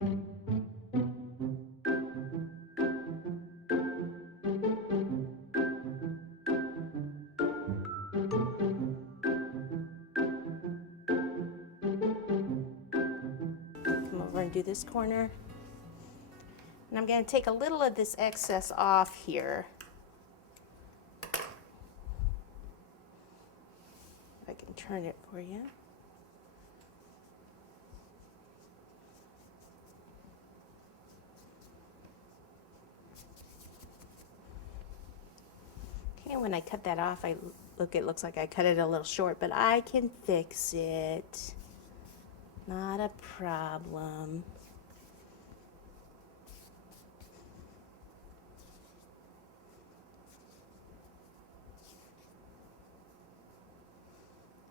Come over and do this corner. And I'm going to take a little of this excess off here. If I can turn it for you. Okay, when I cut that off, it looks like I cut it a little short, but I can fix it. Not a problem.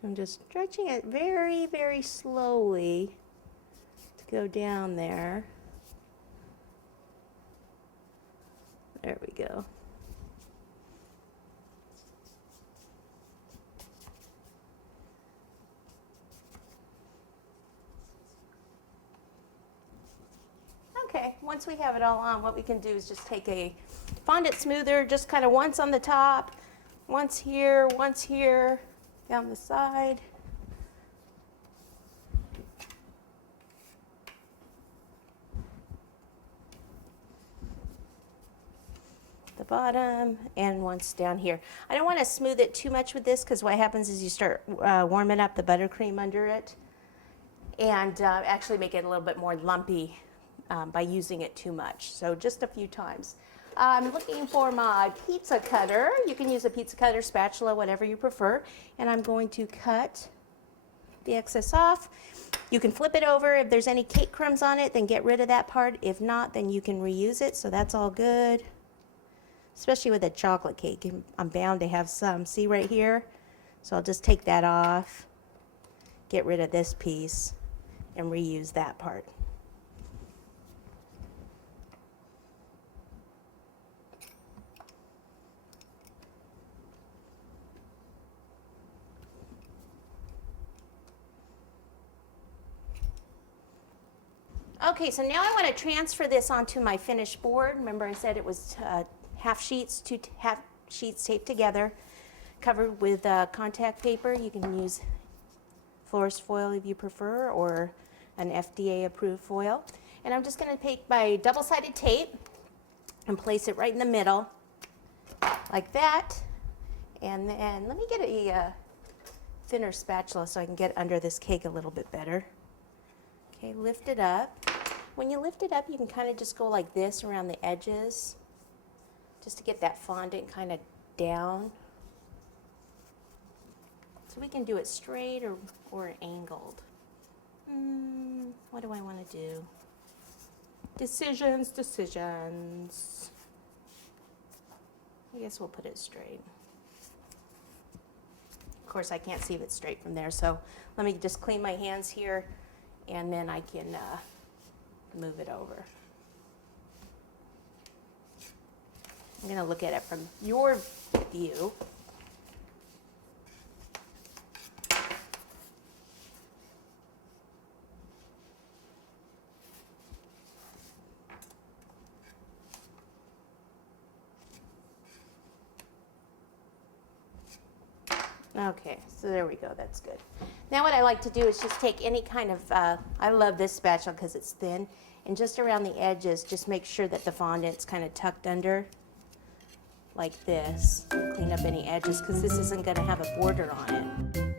I'm just stretching it very, very slowly to go down there. There we go. Okay, once we have it all on, what we can do is just take a fondant smoother, just kind of once on the top, once here, down the side. The bottom, and once down here. I don't want to smooth it too much with this because what happens is you start warming up the buttercream under it and actually make it a little bit more lumpy by using it too much. So just a few times. I'm looking for my pizza cutter. You can use a pizza cutter, spatula, whatever you prefer. And I'm going to cut the excess off. You can flip it over. If there's any cake crumbs on it, then get rid of that part. If not, then you can reuse it. So that's all good. Especially with a chocolate cake, I'm bound to have some. See right here? So I'll just take that off, get rid of this piece, and reuse that part. Okay, so now I want to transfer this onto my finished board. Remember I said it was half sheets, two half sheets taped together, covered with contact paper. You can use florist foil if you prefer, or an FDA approved foil. And I'm just going to take my double-sided tape and place it right in the middle, like that. And then let me get a thinner spatula so I can get under this cake a little bit better. Okay, lift it up. When you lift it up, you can kind of just go like this around the edges, just to get that fondant kind of down. So we can do it straight or angled. What do I want to do? Decisions. I guess we'll put it straight. Of course, I can't see if it's straight from there, so let me just clean my hands here, and then I can move it over. I'm going to look at it from your view. Okay, so there we go, that's good. Now what I like to do is just take any kind of, I love this spatula because it's thin, and just around the edges, just make sure that the fondant's kind of tucked under, like this. Clean up any edges because this isn't going to have a border on it.